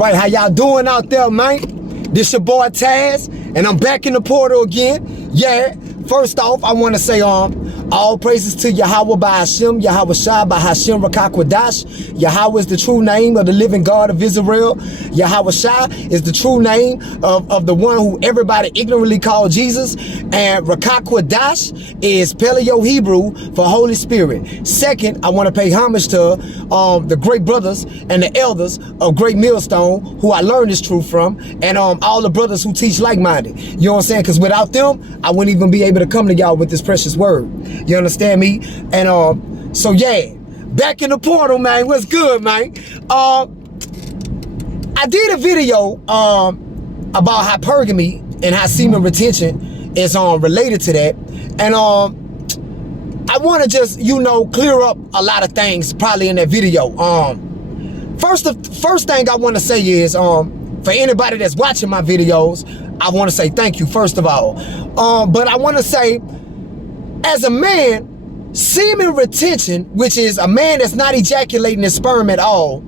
Right, how y'all doing out there, man? This your boy Taz, and I'm back in the portal again. Yeah, first off, I want to say all praises to Yahweh by Hashem, Yahweh Shai by Hashem Rakakwadash. Yahweh is the true name of the living God of Israel. Yahweh Shai is the true name of the one who everybody ignorantly called Jesus. And Rakakwadash is Paleo Hebrew for Holy Spirit. Second, I want to pay homage to the great brothers and the elders of Great Millstone, who I learned this truth from, and all the brothers who teach like-minded. You know what I'm saying? Because without them, I wouldn't even be able to come to y'all with this precious word. You understand me? And so yeah, back in the portal, man. What's good, man? I did a video about hypergamy and how semen retention is related to that. And I want to just, you know, clear up a lot of things probably in that video. First thing I want to say is for anybody that's watching my videos, I want to say thank you, first of all. But I want to say, as a man, semen retention, which is a man that's not ejaculating his sperm at all,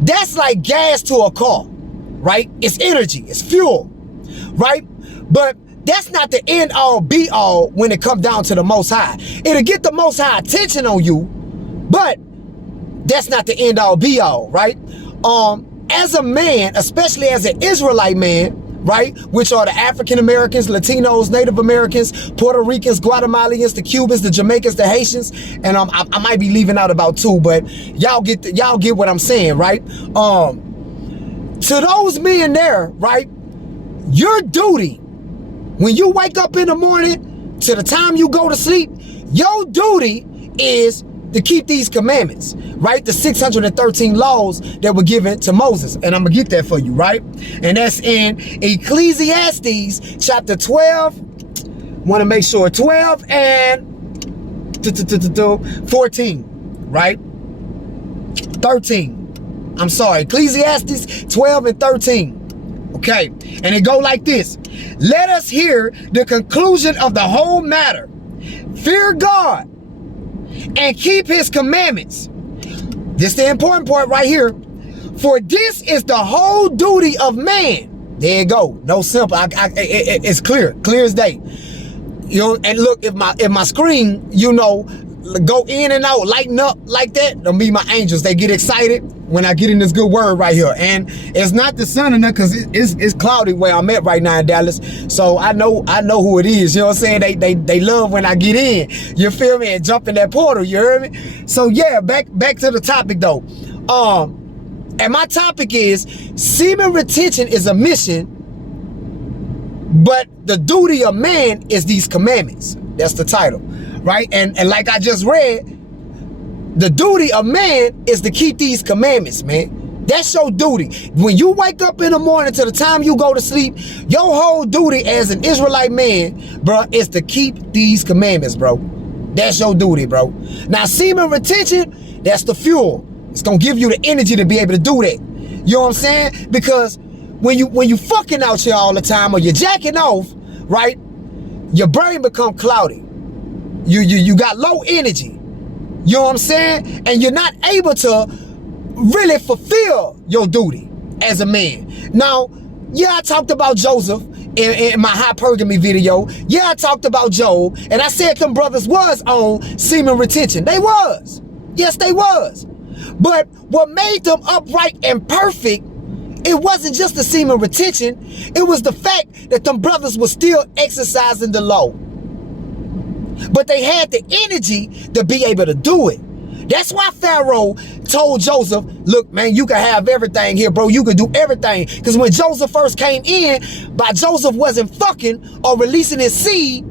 that's like gas to a car, right? It's energy, it's fuel, right? But that's not the end all be all when it comes down to the Most High. It'll get the Most High attention on you, but that's not the end all be all, right? As a man, especially as an Israelite man, right, which are the African Americans, Latinos, Native Americans, Puerto Ricans, Guatemalans, the Cubans, the Jamaicans, the Haitians, and I might be leaving out about two, but y'all get what I'm saying, right? To those men there, right, your duty when you wake up in the morning to the time you go to sleep, your duty is to keep these commandments, right? The 613 laws that were given to Moses. And I'm gonna get that for you, right? And that's in Ecclesiastes chapter 12. Want to make sure 12 and 14, right? 13. I'm sorry, Ecclesiastes 12 and 13. Okay, and it go like this. Let us hear the conclusion of the whole matter. Fear God and keep his commandments. This is the important part right here. For this is the whole duty of man. There you go. No simple. It's clear as day. You know, and look, if my screen, you know, go in and out, lighten up like that, they'll be my angels. They get excited when I get in this good word right here. And it's not the sun enough because it's cloudy where I'm at right now in Dallas. So I know who it is. You know what I'm saying? They love when I get in. You feel me? And jump in that portal. You heard me? So yeah, back to the topic though. And my topic is semen retention is a mission, but the duty of man is these commandments. That's the title, right? And like I just read, the duty of man is to keep these commandments, man. That's your duty. When you wake up in the morning to the time you go to sleep, your whole duty as an Israelite man, bro, is to keep these commandments, bro. That's your duty, bro. Now, semen retention, that's the fuel. It's gonna give you the energy to be able to do that. You know what I'm saying? Because when you fucking out here all the time or you're jacking off, right, your brain become cloudy. You got low energy. You know what I'm saying? And you're not able to really fulfill your duty as a man. Now, yeah, I talked about Joseph in my hypergamy video. Yeah, I talked about Job. And I said them brothers was on semen retention. They was. Yes, they was. But what made them upright and perfect, it wasn't just the semen retention. It was the fact that them brothers were still exercising the law. But they had the energy to be able to do it. That's why Pharaoh told Joseph, look, man, you can have everything here, bro. You can do everything. Because when Joseph first came in, by Joseph wasn't fucking or releasing his seed,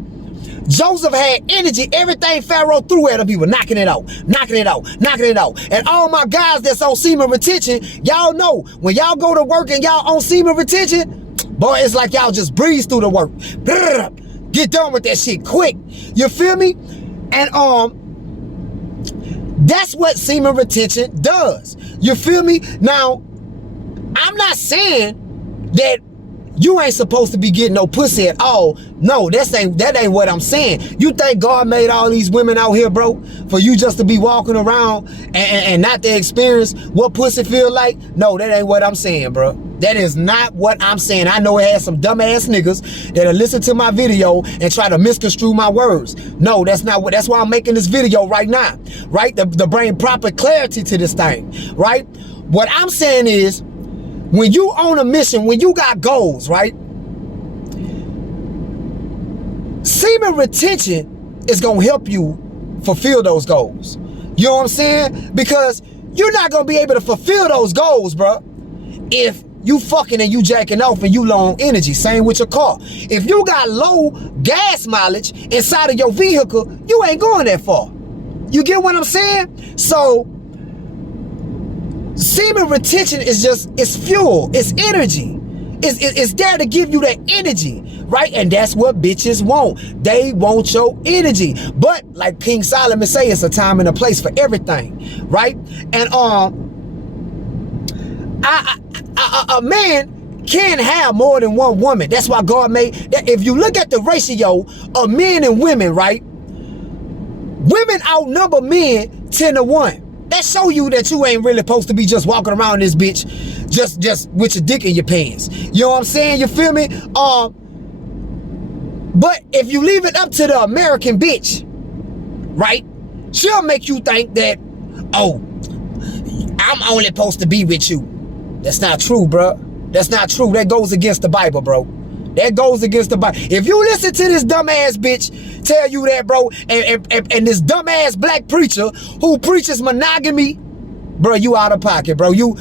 Joseph had energy. Everything Pharaoh threw at him, he was knocking it out, knocking it out, knocking it out. And all my guys that's on semen retention, y'all know, when y'all go to work and y'all on semen retention, boy, it's like y'all just breeze through the work. Get done with that shit quick. You feel me? And that's what semen retention does. You feel me? Now, I'm not saying that You ain't supposed to be getting no pussy at all. No, that ain't what I'm saying. You think God made all these women out here, bro, for you just to be walking around and not to experience what pussy feel like? No, that ain't what I'm saying, bro. That is not what I'm saying. I know it has some dumbass niggas that'll listen to my video and try to misconstrue my words. No, that's not what. That's why I'm making this video right now, right? To bring proper clarity to this thing, right? What I'm saying is, when you on a mission, when you got goals, right? Semen retention is gonna help you fulfill those goals. You know what I'm saying? Because you're not gonna be able to fulfill those goals, bro, if you fucking and you jacking off and you low on energy. Same with your car. If you got low gas mileage inside of your vehicle, you ain't going that far. You get what I'm saying? So semen retention is just, it's fuel, it's energy. It's there to give you that energy, right? And that's what bitches want. They want your energy. But like King Solomon say, it's a time and a place for everything, right? And a man can have more than one woman. That's why God made that. If you look at the ratio of men and women, right? Women outnumber men 10-1. That show you that you ain't really supposed to be just walking around this bitch just with your dick in your pants. You know what I'm saying? You feel me? But if you leave it up to the American bitch, right? She'll make you think that, oh, I'm only supposed to be with you. That's not true, bro. That's not true. That goes against the Bible, bro. That goes against the Bible. If you listen to this dumbass bitch tell you that, bro, and this dumbass black preacher who preaches monogamy, bro, you out of pocket, bro. You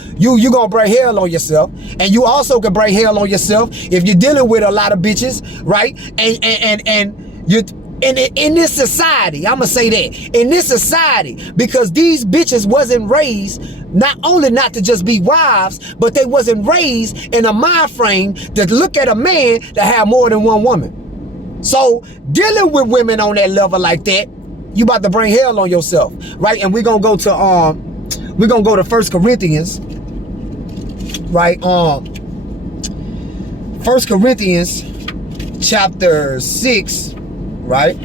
gonna bring hell on yourself. And you also can bring hell on yourself if you're dealing with a lot of bitches, right? And you in this society, I'ma say that, in this society, because these bitches wasn't raised not only not to just be wives, but they wasn't raised in a mind frame to look at a man that have more than one woman. So dealing with women on that level like that, you about to bring hell on yourself, right? And we're gonna go to 1 Corinthians, right? 1 Corinthians chapter 6, right?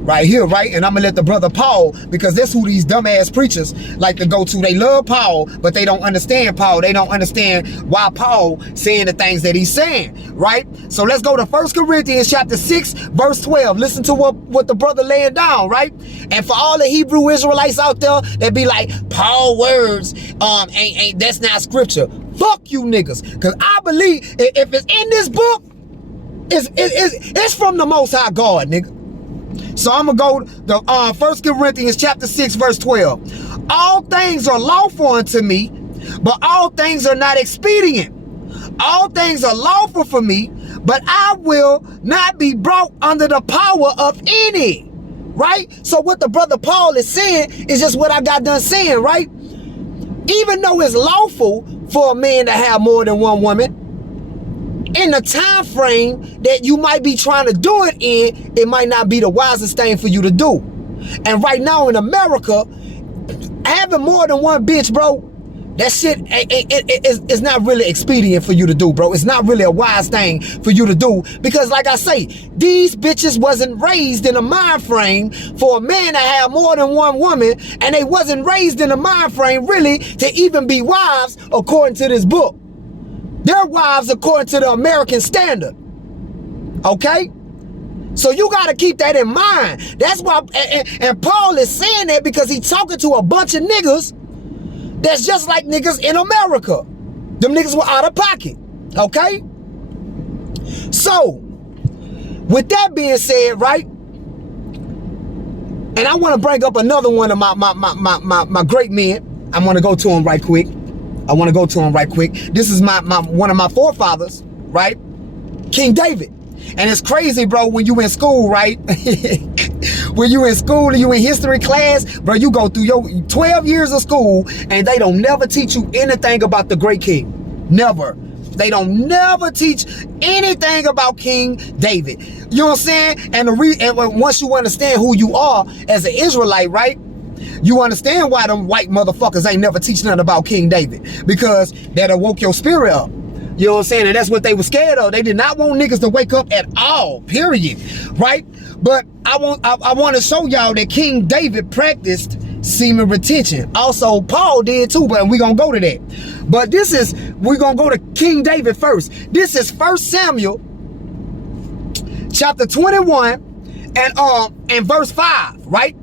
Right here, right? And I'm gonna let the brother Paul, because that's who these dumbass preachers like to go to. They love Paul, but they don't understand Paul. They don't understand why Paul saying the things that he's saying, right? So let's go to 1 Corinthians chapter 6, verse 12. Listen to what the brother laying down, right? And for all the Hebrew Israelites out there that be like, Paul words, ain't that's not scripture. Fuck you niggas. Because I believe if it's in this book, it's from the Most High God, nigga. So I'm gonna go to 1 Corinthians chapter 6, verse 12. All things are lawful unto me, but all things are not expedient. All things are lawful for me, but I will not be brought under the power of any. Right? So what the brother Paul is saying is just what I got done saying, right? Even though it's lawful for a man to have more than one woman, in the time frame that you might be trying to do it in, it might not be the wisest thing for you to do. And right now in America, having more than one bitch, bro, that shit is not really expedient for you to do, bro. It's not really a wise thing for you to do, because like I say, these bitches wasn't raised in a mind frame for a man to have more than one woman, and they wasn't raised in a mind frame really to even be wives according to this book. They're wives according to the American standard. Okay? So you got to keep that in mind. That's why, and Paul is saying that because he's talking to a bunch of niggas that's just like niggas in America. Them niggas were out of pocket. Okay? So, with that being said, right? And I want to bring up another one of my great men. I want to go to him right quick. This is one of my forefathers, right? King David. And it's crazy, bro, when you in school, right? When you in school and you in history class, bro, you go through your 12 years of school and they don't never teach you anything about the great king. Never. They don't never teach anything about King David. You know what I'm saying? And once you understand who you are as an Israelite, right? You understand why them white motherfuckers ain't never teach nothing about King David, because that'll woke your spirit up. You know what I'm saying? And that's what they were scared of. They did not want niggas to wake up at all, period, right? But I want to show y'all that King David practiced semen retention. Also, Paul did too, but we're going to go to that. But we're going to go to King David first. This is 1 Samuel chapter 21 and verse 5, right?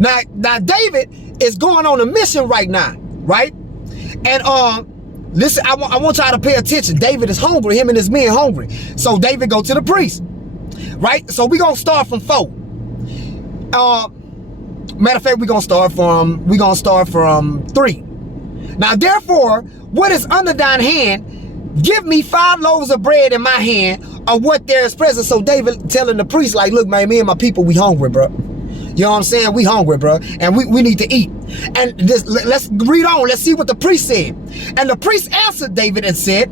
Now David is going on a mission right now, right? And listen, I want y'all to pay attention. David is hungry. Him and his men hungry. So David go to the priest, right? So we're gonna start from 4. Matter of fact, we're gonna start from 3. Now therefore, what is under thine hand? Give me 5 loaves of bread in my hand, of what there is present. So David telling the priest, like, look, man, me and my people, we hungry, bro. You know what I'm saying? We hungry, bro, and we need to eat. And let's read on. Let's see what the priest said. And the priest answered David and said,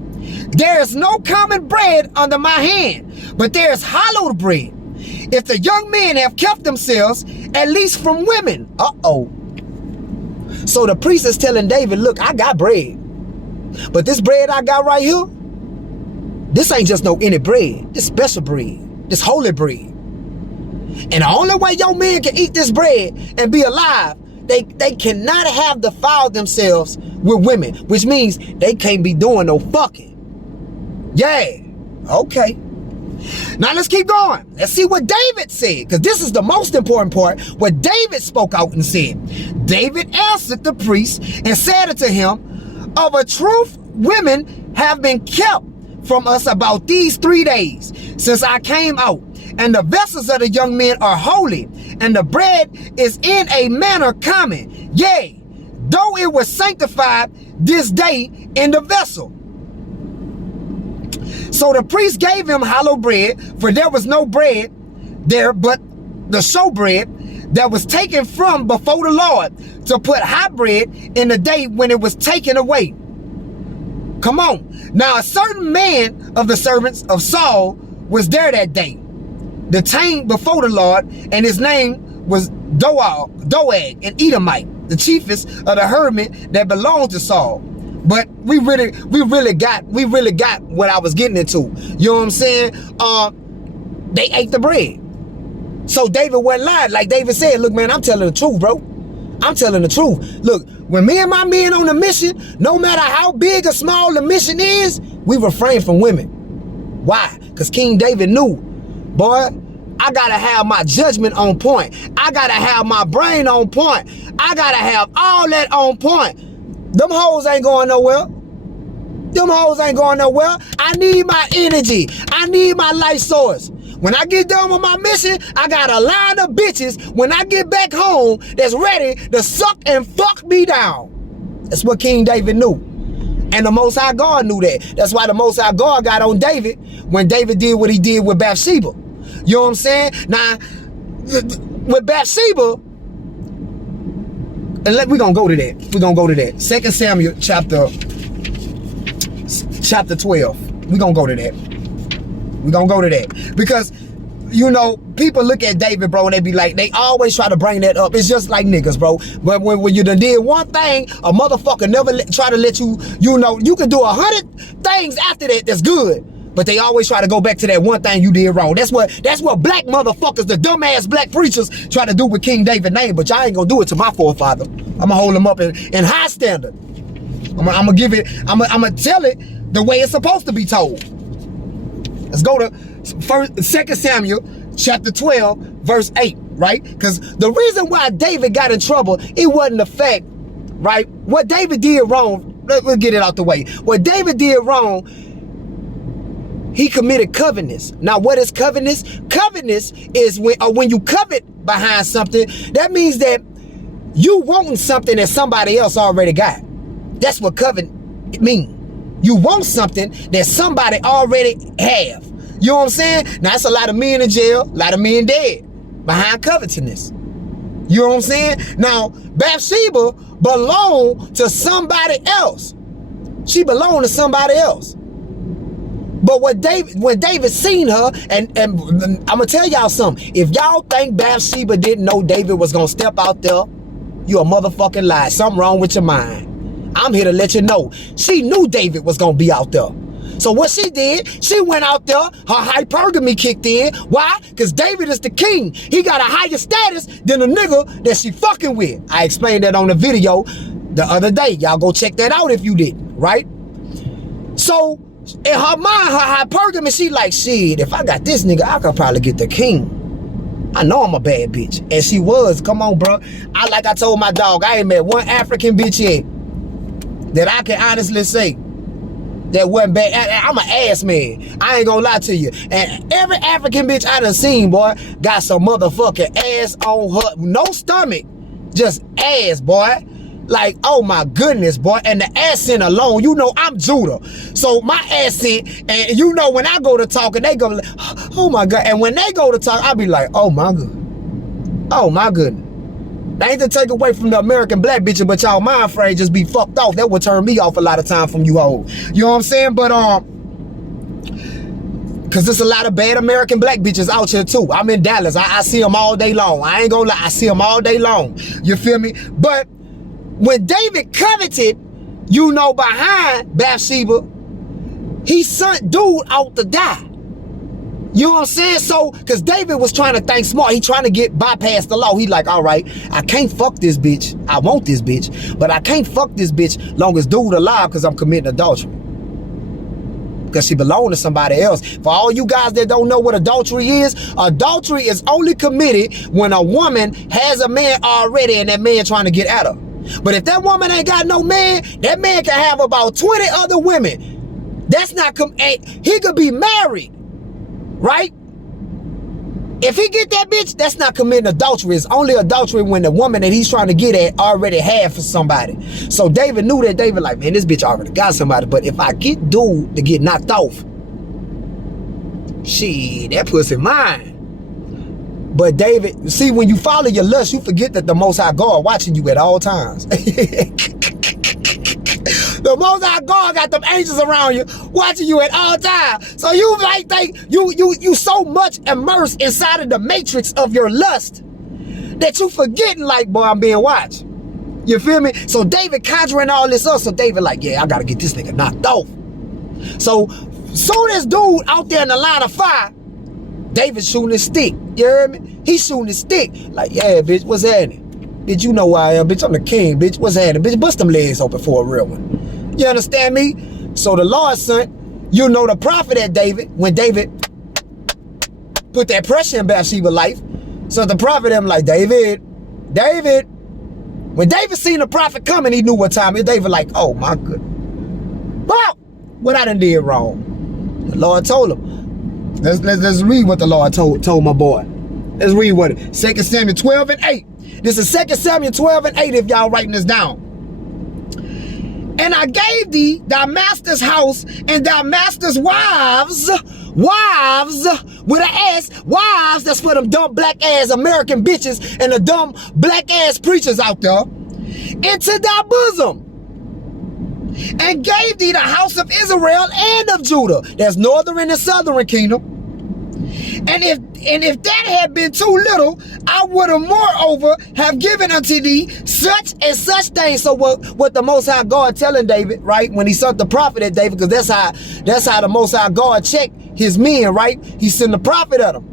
there is no common bread under my hand, but there is hallowed bread. If the young men have kept themselves, at least from women. Uh-oh. So the priest is telling David, look, I got bread, but this bread I got right here, this ain't just no any bread. This special bread. This holy bread. And the only way your men can eat this bread and be alive, they cannot have defiled themselves with women, which means they can't be doing no fucking. Yeah, okay. Now let's keep going. Let's see what David said, because this is the most important part, what David spoke out and said. David answered the priest and said unto him, of a truth, women have been kept from us about these 3 days since I came out. And the vessels of the young men are holy, and the bread is in a manner common. Yea, though it was sanctified this day in the vessel. So the priest gave him hallowed bread, for there was no bread there but the showbread that was taken from before the Lord, to put hot bread in the day when it was taken away. Come on. Now a certain man of the servants of Saul was there that day, detained before the Lord, and his name was Doeg, an Edomite, the chiefest of the herdmen that belonged to Saul. But we really got what I was getting into. You know what I'm saying? They ate the bread. So David wasn't lying. Like David said, look, man, I'm telling the truth, bro. I'm telling the truth. Look, when me and my men on a mission, no matter how big or small the mission is, we refrain from women. Why? Because King David knew, boy, I gotta have my judgment on point. I gotta have my brain on point. I gotta have all that on point. Them hoes ain't going nowhere. Them hoes ain't going nowhere. I need my energy. I need my life source. When I get done with my mission, I got a line of bitches when I get back home that's ready to suck and fuck me down. That's what King David knew. And the Most High God knew that. That's why the Most High God got on David when David did what he did with Bathsheba. You know what I'm saying? Now, with Bathsheba, and we're going to go to that. We're going to go to that. 2 Samuel chapter 12. We're going to go to that. We're going to go to that. Because, you know, people look at David, bro, and they be like, they always try to bring that up. It's just like niggas, bro. But when you done did one thing, a motherfucker never try to let you, you know, you can do 100 things after that that's good. But they always try to go back to that one thing you did wrong. That's what black motherfuckers, the dumbass black preachers, try to do with King David's name. But y'all ain't gonna do it to my forefather. I'm gonna hold him up in high standard. I'm gonna give it. I'm gonna tell it the way it's supposed to be told. Let's go to 2 Samuel chapter 12, verse 8, right? Because the reason why David got in trouble, it wasn't the fact, right? What David did wrong. Let's get it out the way. What David did wrong, he committed covetousness. Now, what is covetousness? Covetousness is when you covet behind something, that means that you wanting something that somebody else already got. That's what covet means. You want something that somebody already have. You know what I'm saying? Now, that's a lot of men in jail, a lot of men dead behind covetousness. You know what I'm saying? Now, Bathsheba belonged to somebody else. She belonged to somebody else. But when David seen her, and I'm gonna tell y'all something. If y'all think Bathsheba didn't know David was gonna step out there, you a motherfucking lie. Something wrong with your mind. I'm here to let you know. She knew David was gonna be out there. So what she did, she went out there, her hypergamy kicked in. Why? Because David is the king. He got a higher status than the nigga that she fucking with. I explained that on the video the other day. Y'all go check that out if you didn't, right? So in her mind, her hypergamy, she like, shit, if I got this nigga, I could probably get the king. I know I'm a bad bitch. And she was. Come on, bro. Like I told my dog, I ain't met one African bitch yet that I can honestly say that wasn't bad. I'm an ass man. I ain't gonna lie to you. And every African bitch I done seen, boy, got some motherfucking ass on her. No stomach. Just ass, boy. Like, oh my goodness, boy. And the accent alone, you know I'm Judah. So my accent, and you know when I go to talk and they go, oh my God. And when they go to talk, I be like, oh my God. Oh my goodness. That ain't to take away from the American black bitches, but y'all mind frame just be fucked off. That would turn me off a lot of time from you hoes. You know what I'm saying? But cause there's a lot of bad American black bitches out here too. I'm in Dallas. I see them all day long. I ain't gonna lie. I see them all day long. You feel me? But when David coveted, you know, behind Bathsheba, he sent dude out to die. You know what I'm saying? So, because David was trying to think smart. He trying to get bypass the law. He like, all right, I can't fuck this bitch. I want this bitch. But I can't fuck this bitch long as dude alive because I'm committing adultery. Because she belonged to somebody else. For all you guys that don't know what adultery is only committed when a woman has a man already and that man trying to get at her. But if that woman ain't got no man, that man can have about 20 other women. That's not, he could be married. Right? If he get that bitch, that's not committing adultery. It's only adultery when the woman that he's trying to get at already had for somebody. So David knew that. David like, man, this bitch already got somebody. But if I get dude to get knocked off, shit, that pussy mine. But David, see, when you follow your lust, you forget that the Most High God watching you at all times. The Most High God got them angels around you, watching you at all times. So you like think you so much immersed inside of the matrix of your lust that you forgetting like, boy, I'm being watched. You feel me? So David conjuring all this up. So David like, yeah, I gotta get this nigga knocked off. So soon as dude out there in the line of fire, David shooting his stick. You heard me? He shooting his stick. Like, yeah, bitch, what's happening? Bitch, you know who I am, bitch. I'm the king, bitch. What's happening? Bitch, bust them legs open for a real one. You understand me? So the Lord sent, you know, the prophet at David, when David put that pressure in Bathsheba's life. So the prophet him like, David. When David seen the prophet coming, he knew what time it was. David like, oh my goodness. Well, what I done did wrong? The Lord told him. Let's read what the Lord told my boy. Let's read what it. 2 Samuel 12 and 8. This is 2 Samuel 12 and 8 if y'all writing this down. And I gave thee thy master's house and thy master's wives with an S, wives, that's for them dumb black ass American bitches and the dumb black ass preachers out there, into thy bosom. And gave thee the house of Israel and of Judah. That's northern and the southern kingdom. And if that had been too little, I would have moreover have given unto thee such and such things. So what the Most High God telling David, right? When he sent the prophet at David, because that's how the Most High God checked his men, right? He sent the prophet at him.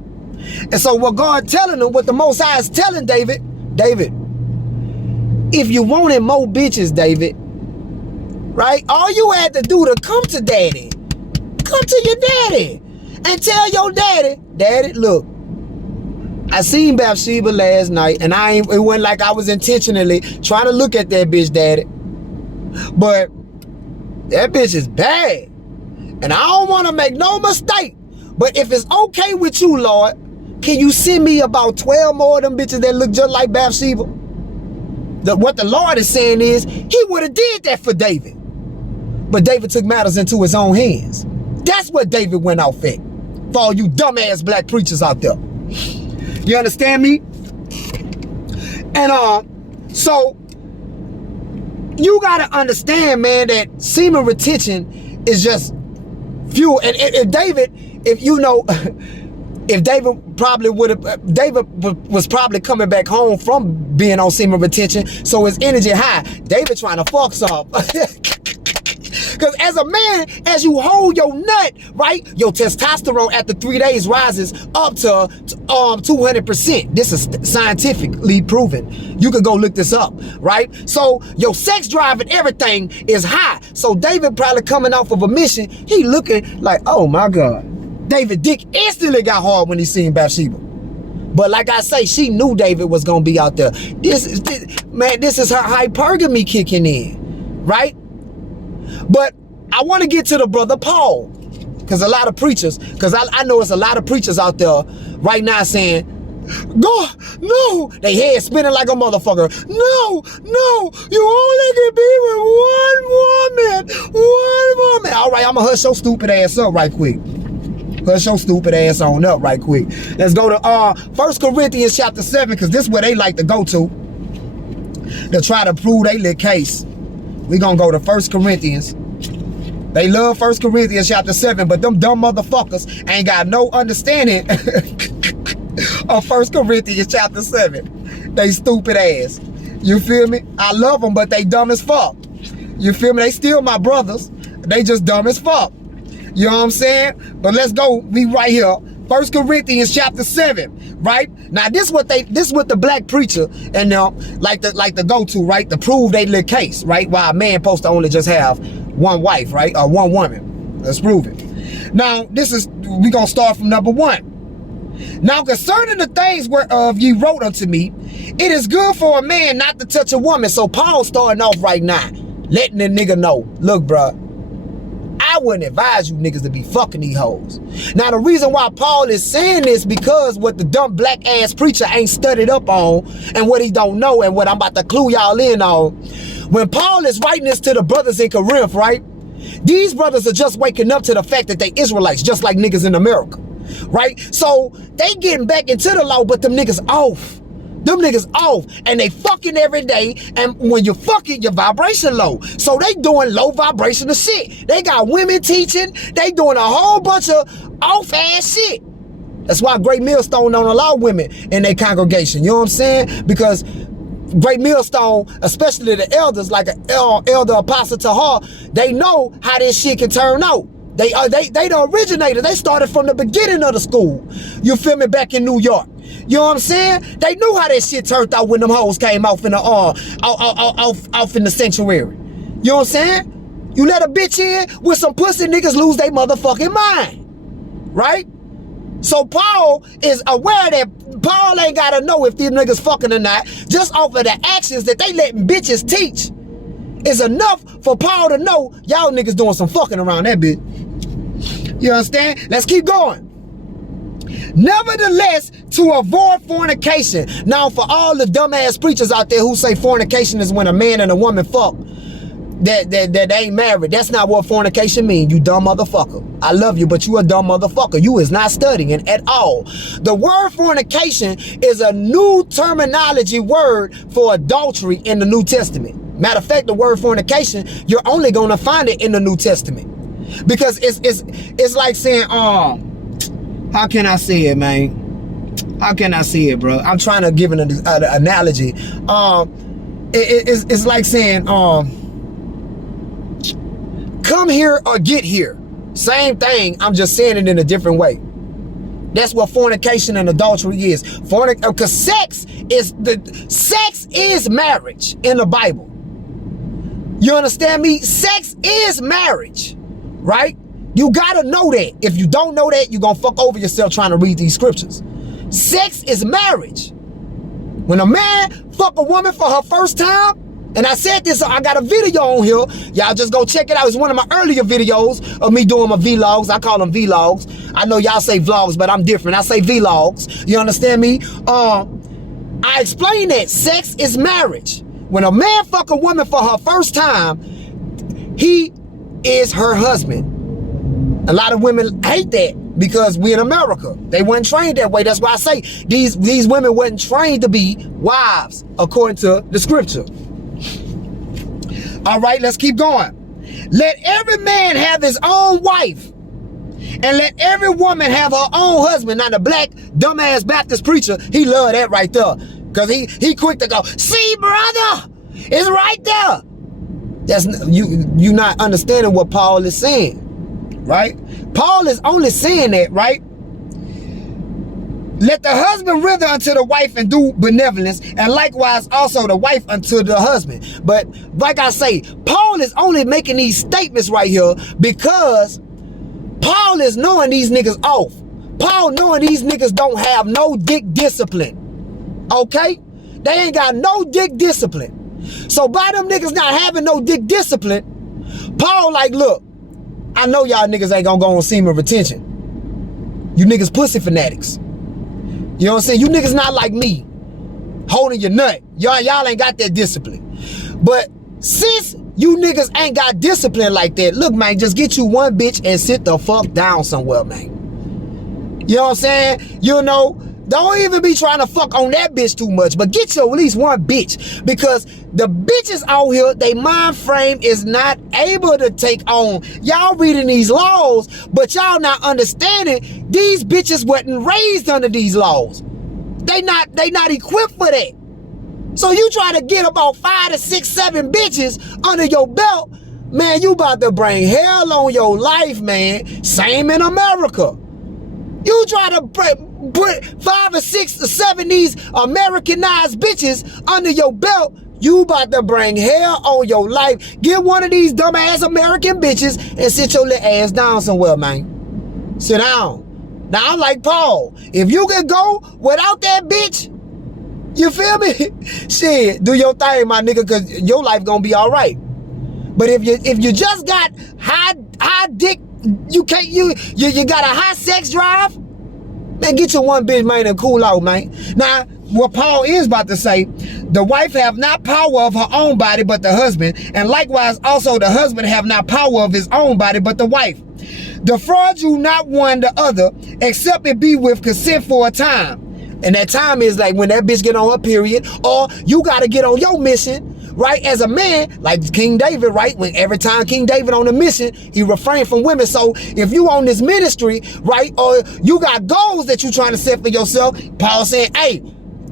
And so what God telling him, what the Most High is telling David, if you wanted more bitches, David, right? All you had to do to come to daddy, come to your daddy. And tell your daddy, look, I seen Bathsheba last night, and it wasn't like I was intentionally trying to look at that bitch, daddy. But that bitch is bad. And I don't want to make no mistake. But if it's okay with you, Lord, can you send me about 12 more of them bitches that look just like Bathsheba? What the Lord is saying is, he would have did that for David. But David took matters into his own hands. That's what David went off at. For all you dumbass black preachers out there. You understand me? And so you gotta understand, man, that semen retention is just fuel. And if David, if you know, if David probably would have, David was probably coming back home from being on semen retention, so his energy high. David trying to fuck some. Because as a man, as you hold your nut, right, your testosterone after 3 days rises up to 200%. This is scientifically proven. You can go look this up, right? So your sex drive and everything is high. So David probably coming off of a mission, he looking like, oh my God. David dick instantly got hard when he seen Bathsheba. But like I say, she knew David was going to be out there. This is her hypergamy kicking in, right? But I want to get to the brother Paul, because a lot of preachers, because I know it's a lot of preachers out there right now saying, go, no, they head spinning like a motherfucker. No, you only can be with one woman. All right, I'm going to hush your stupid ass up right quick. Hush your stupid ass on up right quick. Let's go to 1 Corinthians chapter 7, because this is where they like to go to try to prove their little case. We're going to go to 1 Corinthians. They love 1 Corinthians chapter 7, but them dumb motherfuckers ain't got no understanding of 1 Corinthians chapter 7. They stupid ass. You feel me? I love them, but they dumb as fuck. You feel me? They still my brothers. They just dumb as fuck. You know what I'm saying? But let's go. We right here. 1 Corinthians chapter 7, right? Now this what the black preacher and like the go-to, right? To prove they little case, right? Why a man supposed to only just have one wife, right? Or one woman. Let's prove it. Now we gonna start from number 1. Now concerning the things whereof ye wrote unto me, it is good for a man not to touch a woman. So Paul starting off right now, letting the nigga know, look, bruh, I wouldn't advise you niggas to be fucking these hoes. Now the reason why Paul is saying this, because what the dumb black ass preacher ain't studied up on, and what he don't know, and what I'm about to clue y'all in on. When Paul is writing this to the brothers in Corinth, right? These brothers are just waking up to the fact that they Israelites, just like niggas in America, right? So they getting back into the law, but them niggas off. Them niggas off, and they fucking every day, and when you fucking, your vibration low. So they doing low vibrational shit. They got women teaching, they doing a whole bunch of off-ass shit. That's why Great Millstone don't allow women in their congregation, you know what I'm saying? Because Great Millstone, especially the elders, like an elder apostle to her, they know how this shit can turn out. They the originator. They started from the beginning of the school. You feel me? Back in New York. You know what I'm saying? They knew how that shit turned out when them hoes came off in the off in the sanctuary. You know what I'm saying? You let a bitch in with some pussy, niggas lose their motherfucking mind. Right? So Paul is aware that Paul ain't gotta know if these niggas fucking or not. Just off of the actions that they letting bitches teach is enough for Paul to know y'all niggas doing some fucking around that bitch. You understand? Let's keep going. Nevertheless, to avoid fornication. Now, for all the dumbass preachers out there who say fornication is when a man and a woman fuck, that ain't married. That's not what fornication means, you dumb motherfucker. I love you, but you a dumb motherfucker. You is not studying at all. The word fornication is a new terminology word for adultery in the New Testament. Matter of fact, the word fornication, you're only gonna find it in the New Testament. Because it's like saying, how can I say it, man? How can I say it, bro? I'm trying to give an analogy. It's like saying, come here or get here. Same thing, I'm just saying it in a different way. That's what fornication and adultery is. Because sex is marriage in the Bible. You understand me? Sex is marriage, right? You gotta know that. If you don't know that, you're gonna fuck over yourself trying to read these scriptures. Sex is marriage. When a man fuck a woman for her first time, and I said this, I got a video on here. Y'all just go check it out. It's one of my earlier videos of me doing my vlogs. I call them vlogs. I know y'all say vlogs, but I'm different. I say vlogs. You understand me? I explain that sex is marriage. When a man fuck a woman for her first time, he is her husband. A lot of women hate that because we in America. They weren't trained that way. That's why I say these women weren't trained to be wives according to the scripture. All right, let's keep going. Let every man have his own wife And let every woman have her own husband. Now the black dumbass Baptist preacher, he love that right there. Cause he quick to go, see brother, it's right there. That's you not understanding what Paul is saying, right? Paul is only saying that, right? Let the husband render unto the wife and do benevolence, and likewise also the wife unto the husband. But like I say, Paul is only making these statements right here because Paul is knowing these niggas off. Paul knowing these niggas don't have no dick discipline. Okay? They ain't got no dick discipline. So by them niggas not having no dick discipline, Paul like, look, I know y'all niggas ain't gonna go on semen retention. You niggas pussy fanatics. You know what I'm saying? You niggas not like me, holding your nut. Y'all ain't got that discipline. But since you niggas ain't got discipline like that, look, man, just get you one bitch and sit the fuck down somewhere, man. You know what I'm saying? You know, don't even be trying to fuck on that bitch too much, but get you at least one bitch. Because the bitches out here, they mind frame is not able to take on. Y'all reading these laws, but y'all not understanding these bitches wasn't raised under these laws. They not equipped for that. So you try to get about 5 to 6, 7 bitches under your belt, man, you about to bring hell on your life, man. Same in America. You try to put 5 or 6 or 7 these Americanized bitches under your belt, you about to bring hell on your life. Get one of these dumbass American bitches and sit your little ass down somewhere, man. Sit down. Now I'm like Paul, if you can go without that bitch, you feel me? Shit, do your thing, my nigga, cause your life gonna be all right. But if you just got high dick, you got a high sex drive, man, get your one bitch, man, and cool out, man. Now, what Paul is about to say, the wife have not power of her own body, but the husband, and likewise also the husband have not power of his own body, but the wife. Defraud you not one the other, except it be with consent for a time. And that time is like when that bitch get on her period, or you gotta get on your mission, right? As a man, like King David, right? When every time King David on a mission, he refrained from women. So if you on this ministry, right, or you got goals that you trying to set for yourself, Paul saying, hey,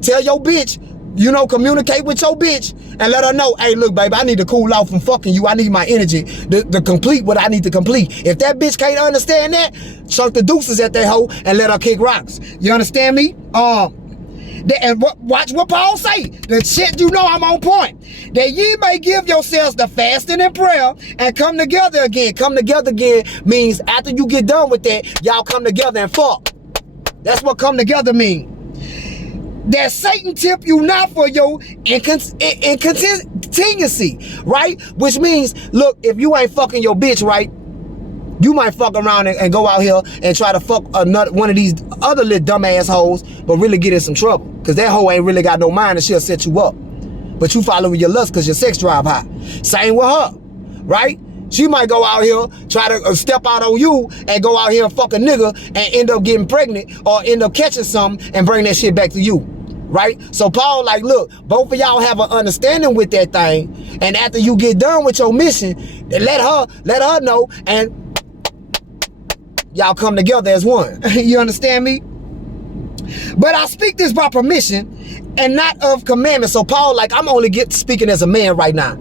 tell your bitch, you know, communicate with your bitch and let her know, hey, look, baby, I need to cool off from fucking you. I need my energy to complete what I need to complete. If that bitch can't understand that, chunk the deuces at that hoe and let her kick rocks. You understand me? And watch what Paul say. The shit, you know I'm on point. That ye may give yourselves the fasting and prayer and come together again. Come together again means after you get done with that, y'all come together and fuck. That's what come together mean. That Satan tempt you not for your incontinency, right? Which means, look, if you ain't fucking your bitch, right, you might fuck around and go out here and try to fuck one of these other little dumbass hoes, but really get in some trouble. Because that hoe ain't really got no mind and she'll set you up. But you following your lust because your sex drive high. Same with her, right? She might go out here, try to step out on you and go out here and fuck a nigga and end up getting pregnant or end up catching something and bring that shit back to you, right? So Paul like, look, both of y'all have an understanding with that thing, and after you get done with your mission, let her know, and y'all come together as one. You understand me? But I speak this by permission and not of commandment. So Paul like, I'm only speaking as a man right now.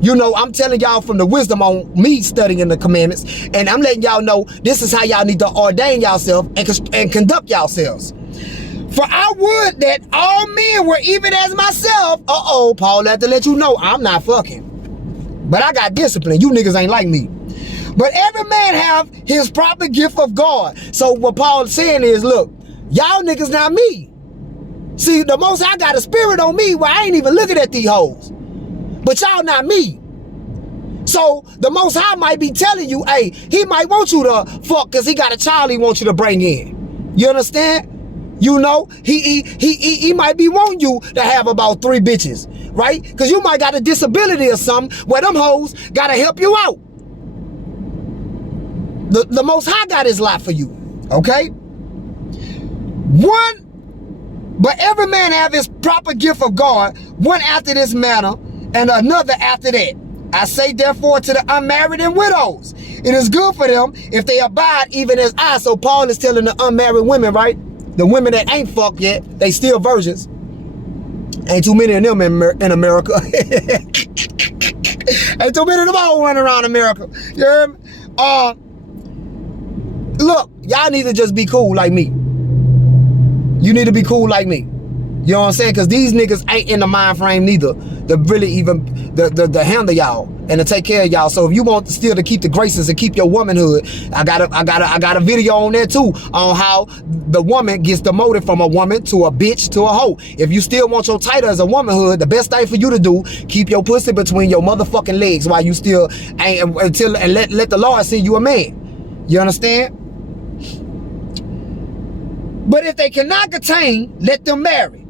You know, I'm telling y'all from the wisdom on me studying the commandments, and I'm letting y'all know this is how y'all need to ordain yourself and conduct yourselves. For I would that all men were even as myself. Paul had to let you know I'm not fucking. But I got discipline. You niggas ain't like me. But every man have his proper gift of God. So what Paul's saying is, look, y'all niggas not me. See, the most I got a spirit on me where I ain't even looking at these hoes. But y'all not me. So the Most High might be telling you, hey, he might want you to fuck because he got a child he wants you to bring in. You understand? You know, he might be wanting you to have about 3 bitches, right? Because you might got a disability or something where them hoes got to help you out. The Most High got his lot for you, okay? But every man have his proper gift of God, one after this manner, and another after that. I say therefore to the unmarried and widows, it is good for them if they abide even as I. So Paul is telling the unmarried women, right? The women that ain't fucked yet, they still virgins. Ain't too many of them in America. Ain't too many of them all running around America. You hear me? Look, y'all need to just be cool like me. You need to be cool like me. You know what I'm saying? Because these niggas ain't in the mind frame neither to really even to handle y'all and to take care of y'all. So if you want still to keep the graces and keep your womanhood, I got a video on there too on how the woman gets demoted from a woman to a bitch to a hoe. If you still want your title as a womanhood, the best thing for you to do, keep your pussy between your motherfucking legs while you still ain't until and let the Lord see you a man. You understand? But if they cannot contain, let them marry.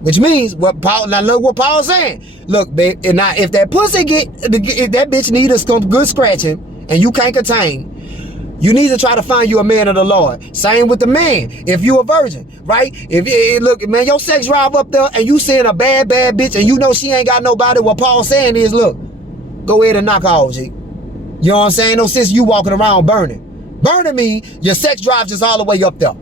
Which means what Paul, now look what Paul's saying. Look, babe, and now if that pussy if that bitch needs some good scratching and you can't contain, you need to try to find you a man of the Lord. Same with the man. If you a virgin, right? If look, man, your sex drive up there and you seeing a bad bitch and you know she ain't got nobody, what Paul's saying is, look, go ahead and knock off, G. You know what I'm saying? No sense you walking around burning. Burning means your sex drive just all the way up there.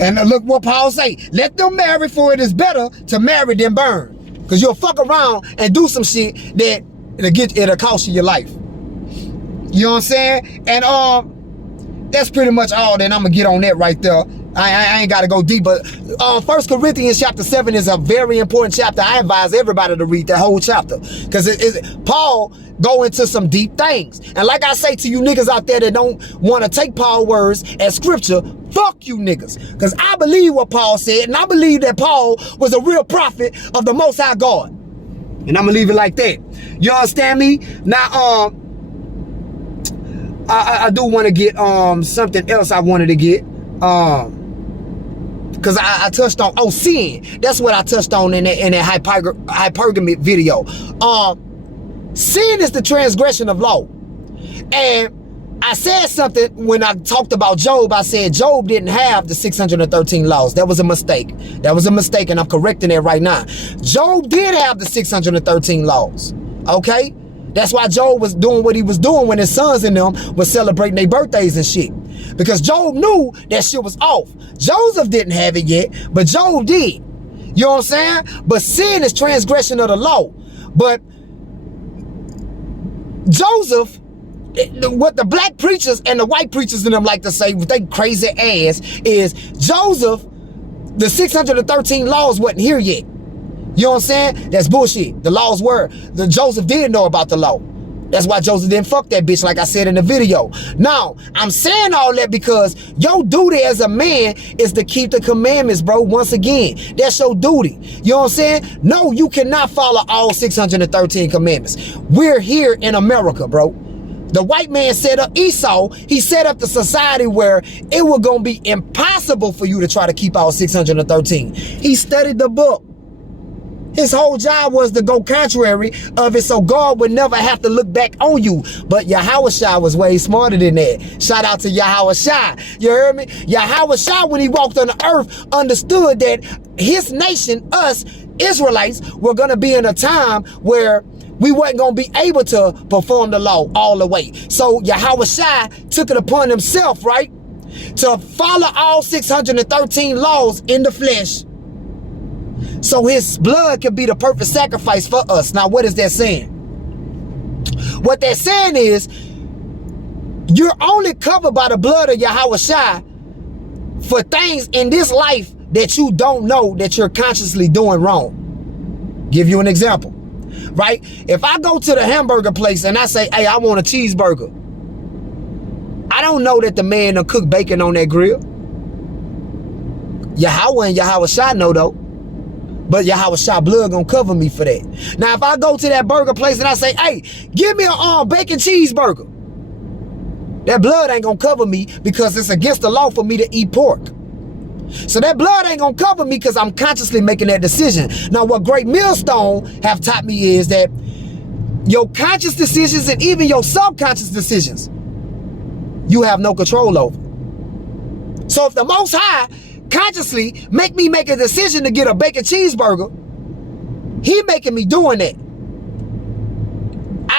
And look what Paul say. Let them marry, for it is better to marry than burn. Because you'll fuck around and do some shit that it'll cost you your life. You know what I'm saying? And that's pretty much all. Then I'm going to get on that right there. I ain't got to go deep, but 1 Corinthians chapter 7 is a very important chapter. I advise everybody to read that whole chapter because Paul go into some deep things. And like I say to you niggas out there that don't want to take Paul's words as scripture, fuck you niggas. Because I believe what Paul said, and I believe that Paul was a real prophet of the Most High God. And I'm going to leave it like that. You understand me? Now, I do want to get something else I wanted to get. Because I touched on sin. That's what I touched on in that hypergamy video. Sin is the transgression of law. And I said something when I talked about Job. I said Job didn't have the 613 laws. That was a mistake. That was a mistake, and I'm correcting it right now. Job did have the 613 laws. Okay? That's why Job was doing what he was doing when his sons and them was celebrating their birthdays and shit. Because Job knew that shit was off. Joseph didn't have it yet, but Job did. You know what I'm saying? But sin is transgression of the law. But Joseph, what the black preachers and the white preachers and them like to say with they crazy ass is Joseph, the 613 laws wasn't here yet. You know what I'm saying? That's bullshit. The laws were. Joseph did know about the law. That's why Joseph didn't fuck that bitch like I said in the video. Now, I'm saying all that because your duty as a man is to keep the commandments, bro. Once again, that's your duty. You know what I'm saying? No, you cannot follow all 613 commandments. We're here in America, bro. The white man set up Esau. He set up the society where it was going to be impossible for you to try to keep all 613. He studied the book. His whole job was to go contrary of it so God would never have to look back on you. But Yahushua was way smarter than that. Shout out to Yahushua. You heard me? Yahushua, when he walked on the earth, understood that his nation, us Israelites, were going to be in a time where we wasn't going to be able to perform the law all the way. So Yahushua took it upon himself, right, to follow all 613 laws in the flesh, so his blood can be the perfect sacrifice for us. Now, what is that saying? What they're saying is, you're only covered by the blood of Yahushua for things in this life that you don't know that you're consciously doing wrong. Give you an example, right? If I go to the hamburger place and I say, hey, I want a cheeseburger, I don't know that the man done cook bacon on that grill. Yahweh and Yahushua know though. But Yahushua blood gonna cover me for that. Now, if I go to that burger place and I say, hey, give me a bacon cheeseburger, that blood ain't gonna cover me because it's against the law for me to eat pork. So that blood ain't gonna cover me because I'm consciously making that decision. Now, what Great Millstone have taught me is that your conscious decisions and even your subconscious decisions, you have no control over. So if the Most High consciously make me make a decision to get a bacon cheeseburger, he making me doing that.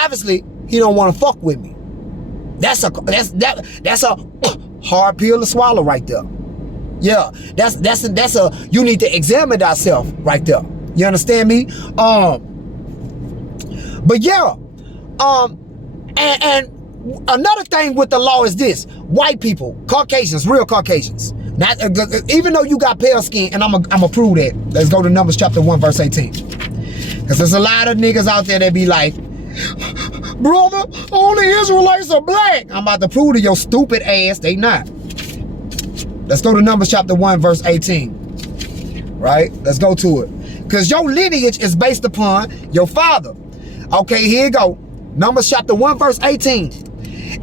obviously he don't want to fuck with me. That's a hard pill to swallow right there. Yeah, that's a you need to examine thyself right there. You understand me? But yeah, and another thing with the law is this: white people, Caucasians, real Caucasians. Not even though you got pale skin, and I'ma prove that. Let's go to Numbers chapter 1 verse 18. Because there's a lot of niggas out there that be like, brother, only Israelites are black. I'm about to prove to your stupid ass they not. Let's go to Numbers chapter 1 verse 18. Right? Let's go to it. Because your lineage is based upon your father. Okay, here you go. Numbers chapter 1 verse 18.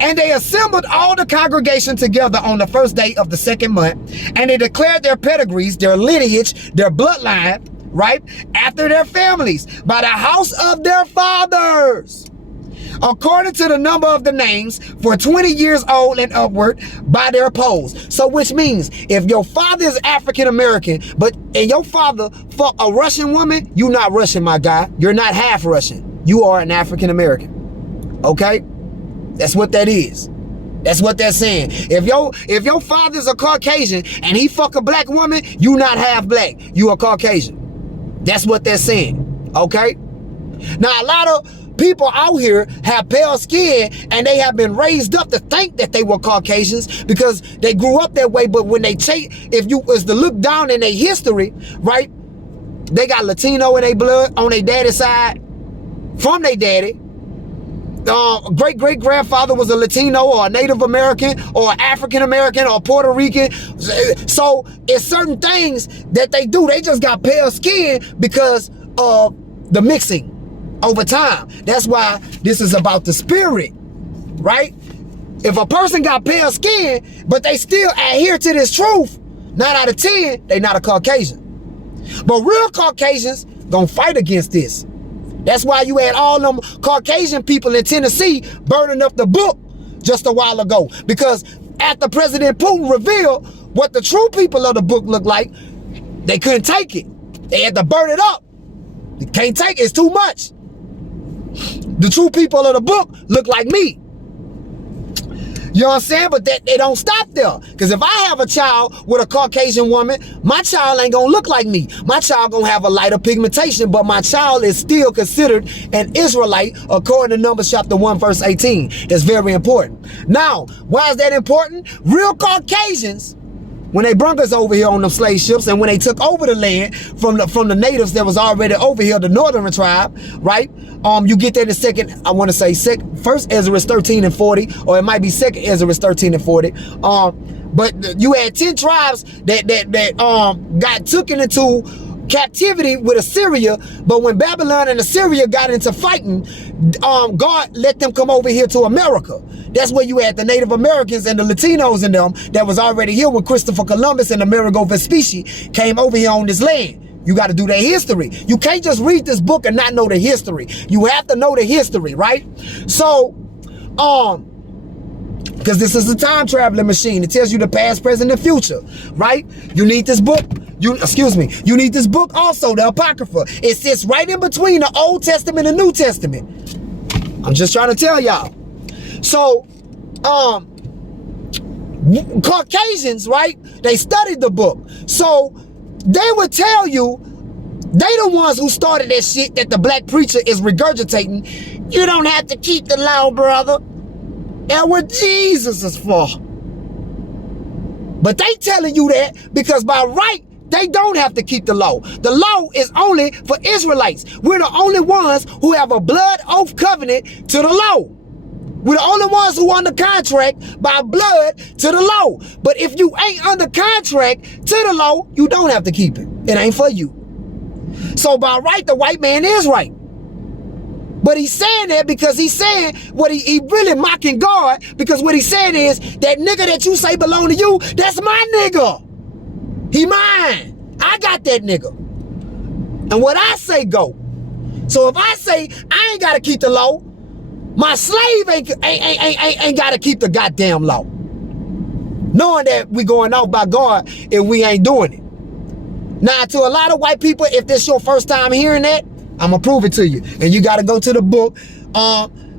And they assembled all the congregation together on the first day of the second month, and they declared their pedigrees, their lineage, their bloodline, right, after their families, by the house of their fathers, according to the number of the names, for 20 years old and upward, by their polls. So which means, if your father is African American, and your father fuck a Russian woman, you're not Russian, my guy. You're not half Russian. You are an African American. Okay? That's what that is. That's what they're saying. If your father's a Caucasian and he fuck a black woman, you not half black. You a Caucasian. That's what they're saying. Okay? Now, a lot of people out here have pale skin and they have been raised up to think that they were Caucasians because they grew up that way. But when they if you was to look down in their history, right, they got Latino in their blood on their daddy's side, from their daddy. Great-great-grandfather was a Latino or a Native American or African American or Puerto Rican. So it's certain things that they do. They just got pale skin because of the mixing over time. That's why this is about the spirit, right? If a person got pale skin, but they still adhere to this truth, 9 out of 10, they not a Caucasian. But real Caucasians gonna fight against this. That's why you had all them Caucasian people in Tennessee burning up the book just a while ago. Because after President Putin revealed what the true people of the book look like, they couldn't take it. They had to burn it up. They can't take it. It's too much. The true people of the book look like me. You know what I'm saying? But they don't stop there. Because if I have a child with a Caucasian woman, my child ain't gonna look like me. My child gonna have a lighter pigmentation, but my child is still considered an Israelite according to Numbers chapter 1 verse 18. That's very important. Now, why is that important? Real Caucasians, when they brought us over here on them slave ships and when they took over the land from the natives that was already over here, the northern tribe, right? You get that in second, I want to say first Ezra 13 and 40, or it might be second Ezra 13 and 40. But you had 10 tribes that got taken into captivity with Assyria, but when Babylon and Assyria got into fighting, God let them come over here to America. That's where you had the Native Americans and the Latinos in them that was already here when Christopher Columbus and Amerigo Vespucci came over here on this land. You got to do their history. You can't just read this book and not know the history. You have to know the history, right? So, because this is a time traveling machine. It tells you the past, present, and future, right? You need this book. You need this book also, the Apocrypha. It sits right in between the Old Testament and New Testament. I'm just trying to tell y'all. So, Caucasians, right? They studied the book. So, they would tell you, they the ones who started that shit that the black preacher is regurgitating. You don't have to keep the law, brother. And what Jesus is for. But they telling you that because by right, they don't have to keep the law. The law is only for Israelites. We're the only ones who have a blood oath covenant to the law. We're the only ones who are under contract by blood to the law. But if you ain't under contract to the law, you don't have to keep it. It ain't for you. So by right, the white man is right. But he's saying that because he's saying what he really mocking God, because what he's saying is that nigga that you say belong to you, that's my nigga. He mine. I got that nigga. And what I say go. So if I say I ain't gotta keep the law, my slave ain't gotta keep the goddamn law. Knowing that we going out by God if we ain't doing it. Now, to a lot of white people, if this your first time hearing that, I'm gonna prove it to you. And you gotta go to the book,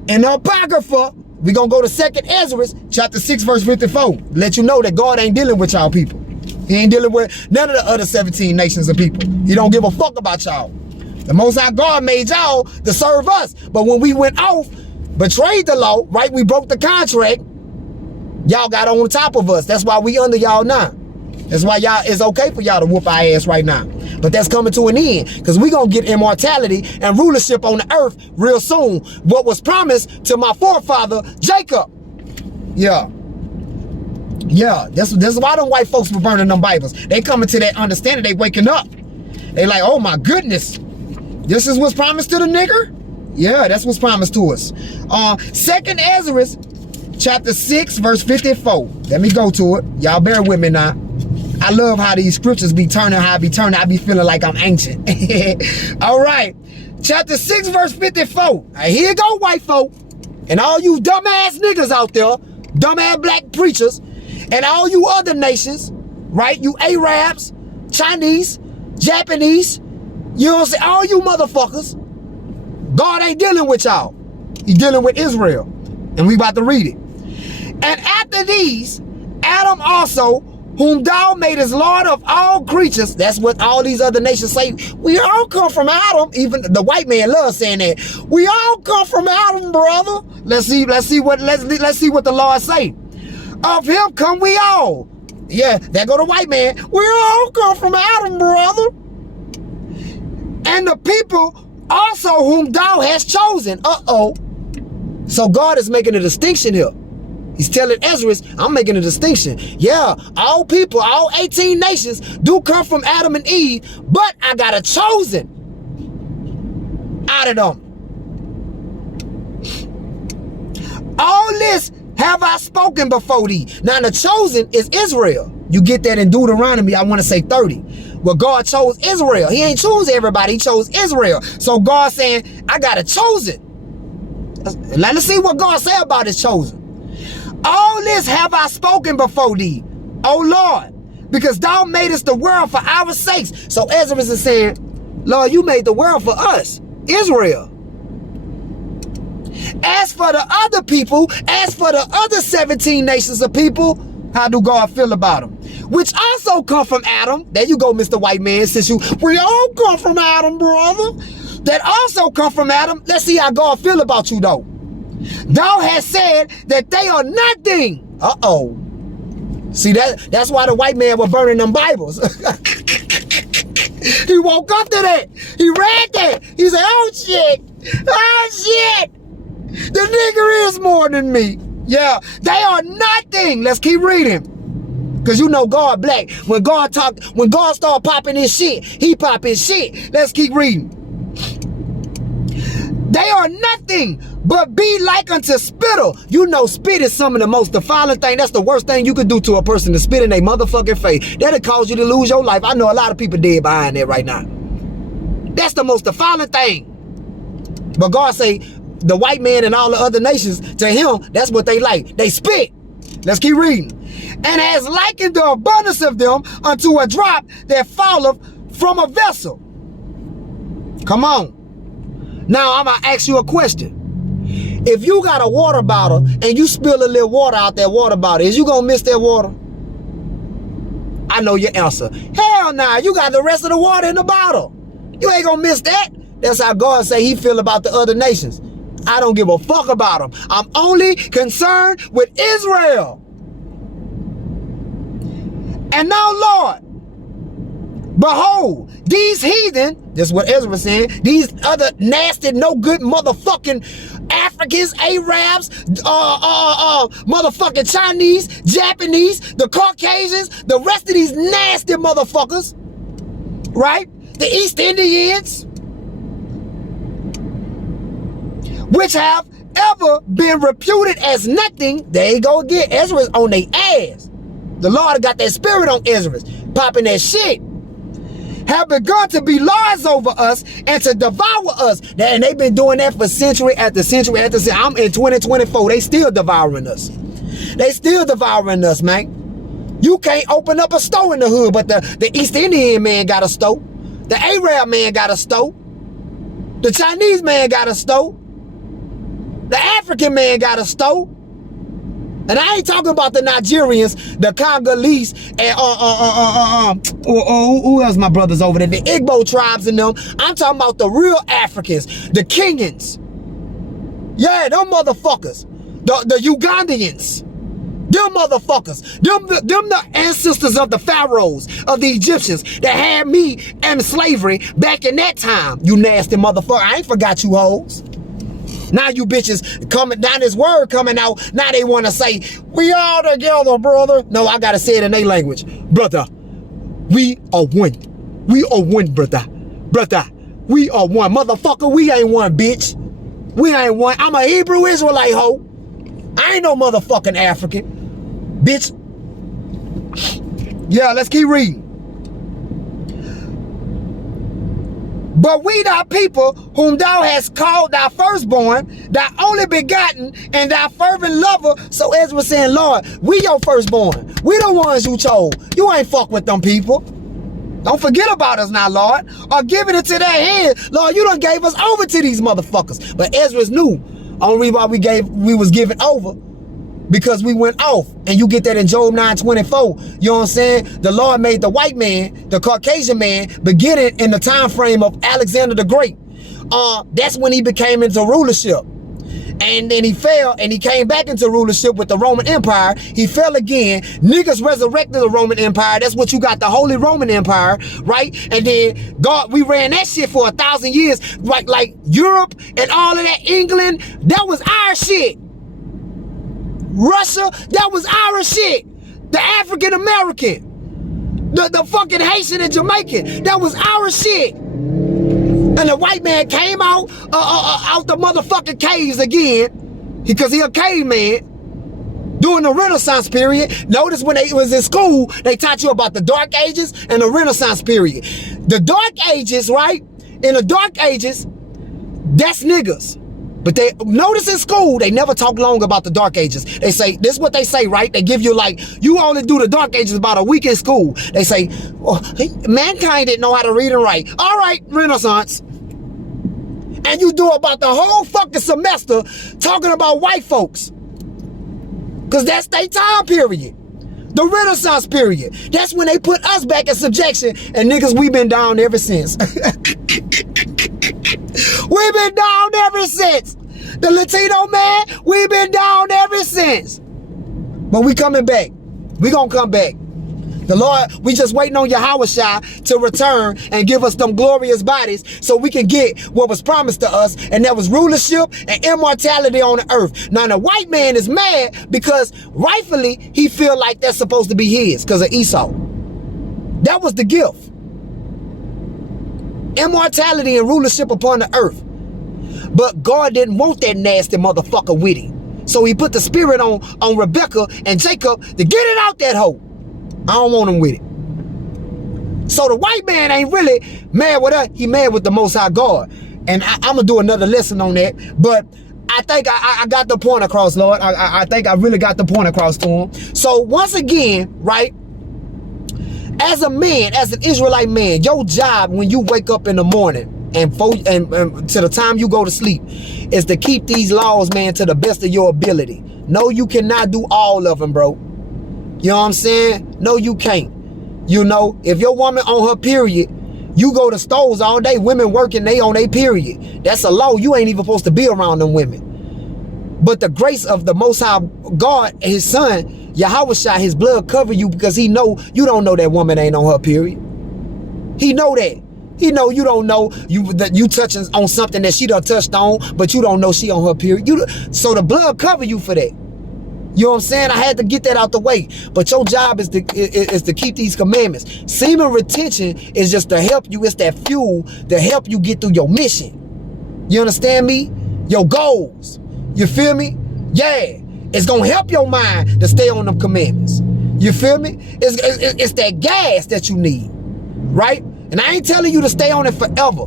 In the Apocrypha, we're going to go to 2nd Ezra, chapter 6, verse 54. Let you know that God ain't dealing with y'all people. He ain't dealing with none of the other 17 nations of people. He don't give a fuck about y'all. The Most High God made y'all to serve us. But when we went off, betrayed the law, right? We broke the contract. Y'all got on top of us. That's why we under y'all now. That's why y'all, it's okay for y'all to whoop our ass right now. But that's coming to an end, because we're going to get immortality and rulership on the earth real soon. What was promised to my forefather, Jacob. Yeah. Yeah, that's why them white folks were burning them Bibles. They coming to that understanding, they waking up. They like, oh my goodness, this is what's promised to the nigger? Yeah, that's what's promised to us. 2nd Ezra, chapter 6, verse 54. Let me go to it. Y'all bear with me now. I love how these scriptures be turning, how I be turning. I be feeling like I'm ancient. All right. Chapter 6, verse 54. Right, here you go, white folk. And all you dumbass niggas out there, dumbass black preachers, and all you other nations, right? You Arabs, Chinese, Japanese, you know what I'm saying? All you motherfuckers, God ain't dealing with y'all. He's dealing with Israel. And we about to read it. And after these, Adam also, whom thou madest Lord of all creatures. That's what all these other nations say. We all come from Adam. Even the white man loves saying that. We all come from Adam, brother. Let's see what the Lord say. Of him come we all. Yeah, there go the white man. We all come from Adam, brother. And the people also whom thou hast chosen. Uh-oh. So God is making a distinction here. He's telling Ezra, I'm making a distinction. Yeah, all people, all 18 nations do come from Adam and Eve, but I got a chosen out of them. All this have I spoken before thee. Now the chosen is Israel. You get that in Deuteronomy, I want to say 30. Where God chose Israel. He ain't choose everybody, he chose Israel. So God saying, I got a chosen. Let's see what God say about his chosen. All this have I spoken before thee, O Lord, because thou madest the world for our sakes. So Ezra is saying, Lord, you made the world for us, Israel. As for the other people, as for the other 17 nations of people, how do God feel about them? Which also come from Adam. There you go, Mr. White Man, we all come from Adam, brother. That also come from Adam. Let's see how God feel about you, though. Thou hast said that they are nothing. Uh-oh. See, that's why the white man was burning them Bibles. He woke up to that. He read that. He said, oh, shit. Oh, shit. The nigger is more than me. Yeah, they are nothing. Let's keep reading. Because you know God black. When God start popping his shit, he pop his shit. Let's keep reading. They are nothing but be like unto spittle. You know spit is some of the most defiling thing. That's the worst thing you could do to a person, to spit in their motherfucking face. That'll cause you to lose your life. I know a lot of people dead behind that right now. That's the most defiling thing. But God say, the white man and all the other nations, to him, that's what they like. They spit. Let's keep reading. And has likened the abundance of them unto a drop that falleth from a vessel. Come on. Now I'm going to ask you a question. If you got a water bottle and you spill a little water out that water bottle, is you going to miss that water? I know your answer. Hell nah, you got the rest of the water in the bottle. You ain't going to miss that. That's how God say he feel about the other nations. I don't give a fuck about them. I'm only concerned with Israel. And now, Lord, behold, these heathen, this is what Ezra was saying, these other nasty, no good motherfucking Africans, Arabs, motherfucking Chinese, Japanese, the Caucasians, the rest of these nasty motherfuckers, right? The East Indians, which have ever been reputed as nothing. There you go again. Ezra's on their ass. The Lord got that spirit on Ezra, popping that shit. Have begun to be lords over us and to devour us. And they've been doing that for century after century after century. I'm in 2024. They still devouring us. They still devouring us, man. You can't open up a store in the hood, but the East Indian man got a store. The Arab man got a store. The Chinese man got a store. The African man got a stove. And I ain't talking about the Nigerians, the Congolese, and who else my brothers over there? The Igbo tribes and them. I'm talking about the real Africans, the Kenyans. Yeah, them motherfuckers. The Ugandans. Them motherfuckers. Them the ancestors of the pharaohs, of the Egyptians that had me in slavery back in that time. You nasty motherfucker. I ain't forgot you hoes. Now you bitches coming down, this word coming out. Now they want to say, we all together, brother. No, I got to say it in their language. Brother, we are one. We are one, brother. Brother, we are one. Motherfucker, we ain't one, bitch. We ain't one. I'm a Hebrew Israelite hoe. I ain't no motherfucking African. Bitch. Yeah, let's keep reading. But we thy people, whom thou hast called thy firstborn, thy only begotten, and thy fervent lover. So Ezra was saying, Lord, we your firstborn. We the ones you chose. You ain't fuck with them people. Don't forget about us now, Lord. Or giving it to their hands. Lord, you done gave us over to these motherfuckers. But Ezra's knew. Only reason why we was given over, because we went off. And you get that in Job 9:24. You know what I'm saying? The Lord made the white man, the Caucasian man, beginning in the time frame of Alexander the Great. That's when he became into rulership. And then he fell, and he came back into rulership with the Roman Empire. He fell again. Niggas resurrected the Roman Empire. That's what you got, the Holy Roman Empire, right? And then God, we ran that shit for 1,000 years. Like Europe and all of that, England, that was our shit. Russia, that was our shit. The African American, the fucking Haitian and Jamaican, that was our shit. And the white man came out the motherfucking caves again, because he a caveman. During the Renaissance period, notice when they was in school, they taught you about the Dark Ages and the Renaissance period. The Dark Ages, right? In the Dark Ages, that's niggas. But they notice in school, they never talk long about the Dark Ages. They say, this is what they say, right? They give you like, you only do the Dark Ages about a week in school. They say, oh, mankind didn't know how to read and write. All right, Renaissance. And you do about the whole fucking semester talking about white folks. Because that's their time period. The Renaissance period. That's when they put us back in subjection. And niggas, we been down ever since. We've been down ever since. The Latino man, we've been down ever since. But we coming back. We gonna come back. The Lord, we just waiting on Yahushua to return and give us them glorious bodies so we can get what was promised to us, and that was rulership and immortality on the earth. Now the white man is mad because rightfully he feel like that's supposed to be his because of Esau. That was the gift. Immortality and rulership upon the earth. But God didn't want that nasty motherfucker with him. So he put the spirit on Rebecca and Jacob to get it out that hole. I don't want him with it. So the white man ain't really mad with us. He mad with the Most High God. And I'm going to do another lesson on that. But I think I got the point across, Lord. I think I really got the point across to him. So once again, right, as a man, as an Israelite man, your job when you wake up in the morning and to the time you go to sleep is to keep these laws, man, to the best of your ability. No, you cannot do all of them, bro. You know what I'm saying? No, you can't. You know, if your woman on her period, you go to stores all day, women working, they on their period. That's a law. You ain't even supposed to be around them women. But the grace of the Most High God, his son, Yahushua, his blood cover you because he know you don't know that woman ain't on her period. He know that. He know you don't know you touching on something that she done touched on, but you don't know she on her period. So the blood cover you for that. You know what I'm saying? I had to get that out the way. But your job is to keep these commandments. Semen retention is just to help you. It's that fuel to help you get through your mission. You understand me? Your goals. You feel me? Yeah. It's going to help your mind to stay on them commandments. You feel me? It's that gas that you need. Right? And I ain't telling you to stay on it forever.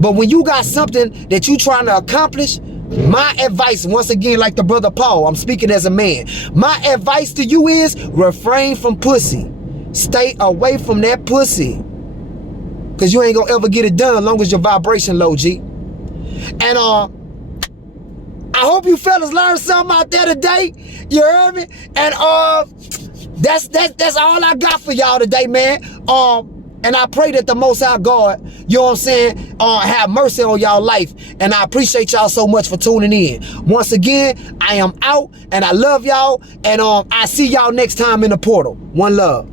But when you got something that you trying to accomplish, my advice, once again, like the brother Paul, I'm speaking as a man. My advice to you is refrain from pussy. Stay away from that pussy. Because you ain't going to ever get it done as long as your vibration low, G. And I hope you fellas learned something out there today. You heard me? And that's all I got for y'all today, man. And I pray that the Most High God, you know what I'm saying, have mercy on y'all life. And I appreciate y'all so much for tuning in. Once again, I am out, and I love y'all. And I see y'all next time in the portal. One love.